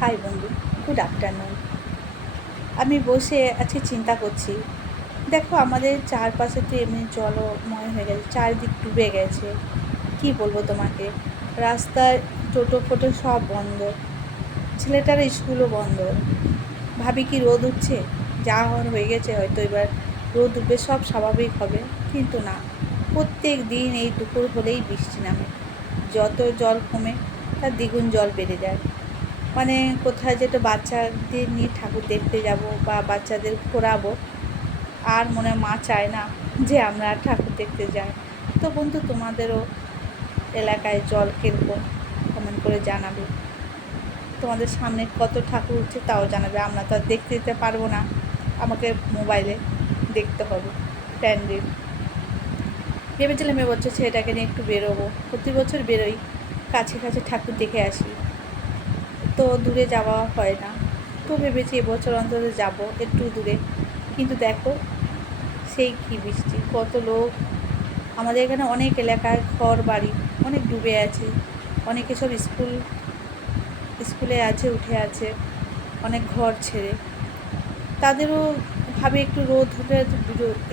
High বন্ধু, good afternoon. আমি বসে আজকে চিন্তা করছি, দেখো আমাদের চারপাশে তো এমনি জলময় হয়ে গেছে, চারিদিক ডুবে গেছে। কি বলবো তোমাকে, রাস্তায় টোটো ফোটো সব বন্ধ, ছেলেটার স্কুলও বন্ধ। ভাবি কি রোদ উঠছে, যা হওয়ার হয়ে গেছে, হয়তো এবার রোদ উঠবে, সব স্বাভাবিক হবে। কিন্তু না, প্রত্যেক দিন এই দুপুর হলেই বৃষ্টি নামে, যত জল কমে তার দ্বিগুণ জল বেড়ে যায়। মানে কোথায় যেটা বাচ্চাদের নিয়ে ঠাকুর দেখতে যাব বা বাচ্চাদের ঘোরাবো, আর মনে হয় মা চায় না যে আমরা ঠাকুর দেখতে যাই। তো বন্ধু, তোমাদেরও এলাকায় জল কীরকম কমেন্ট করে জানাবে। তোমাদের সামনে কত ঠাকুর উঠছে তাও জানাবে, আমরা তো আর দেখতে দিতে পারবো না, আমাকে মোবাইলে দেখতে হবে প্যান্ডেল। ভেবেছিলাম এবছর ছেলেটাকে নিয়ে একটু বেরোবো, প্রতি বছর বেরোই, কাছে কাছে ঠাকুর দেখে আসি, তো দূরে যাওয়া হয় না। তো ভেবেছি এবছর অন্তত যাব একটু দূরে। কিন্তু দেখো, সেই কী বৃষ্টি, কত লোক। আমাদের এখানে অনেক এলাকায় ঘর বাড়ি অনেক ডুবে আছে, অনেকে সব স্কুলে আছে, উঠে আছে, অনেক ঘর ছেড়ে। তাদেরও ভাবে একটু রোদ হলে,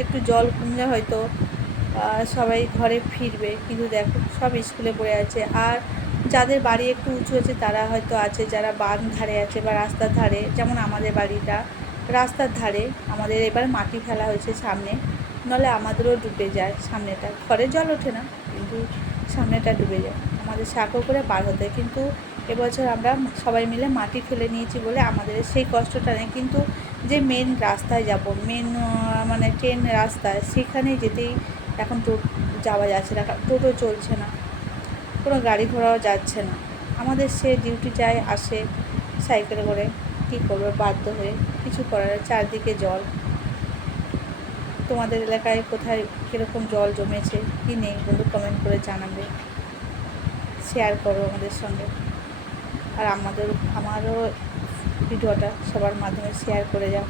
একটু জল কমলে হয়তো সবাই ঘরে ফিরবে। কিন্তু দেখো, সব স্কুলে পড়ে আছে। আর যাদের বাড়ি একটু উঁচু আছে তারা হয়তো আছে, যারা বাঁধ ধারে আছে বা রাস্তার ধারে, যেমন আমাদের বাড়িটা রাস্তার ধারে। আমাদের এবার মাটি ফেলা হয়েছে সামনে, নাহলে আমাদেরও ডুবে যায় সামনেটা, ঘরে জল ওঠে না কিন্তু সামনেটা ডুবে যায়, আমাদের সাঁকো করে পার হতে হয়। কিন্তু এবছর আমরা সবাই মিলে মাটি ফেলে নিয়েছি বলে আমাদের সেই কষ্টটা নেই। কিন্তু যে মেন রাস্তায় যাব, মেন মানে ট্রেন রাস্তায়, সেখানে যেতেই এখন যাওয়া যাচ্ছে না, টোটো চলছে না, কোনো গাড়ি ঘোড়াও যাচ্ছে না। আমাদের সে ডিউটি যায় আসে সাইকেলে করে, কী করবে, বাধ্য হয়ে, কিছু করার, চারদিকে জল। তোমাদের এলাকায় কোথায় কীরকম জল জমেছে কি নেই বন্ধু, কমেন্ট করে জানাবে, শেয়ার করো আমাদের সঙ্গে। আর আমারও ভিডিওটা সবার মাধ্যমে শেয়ার করে যাও।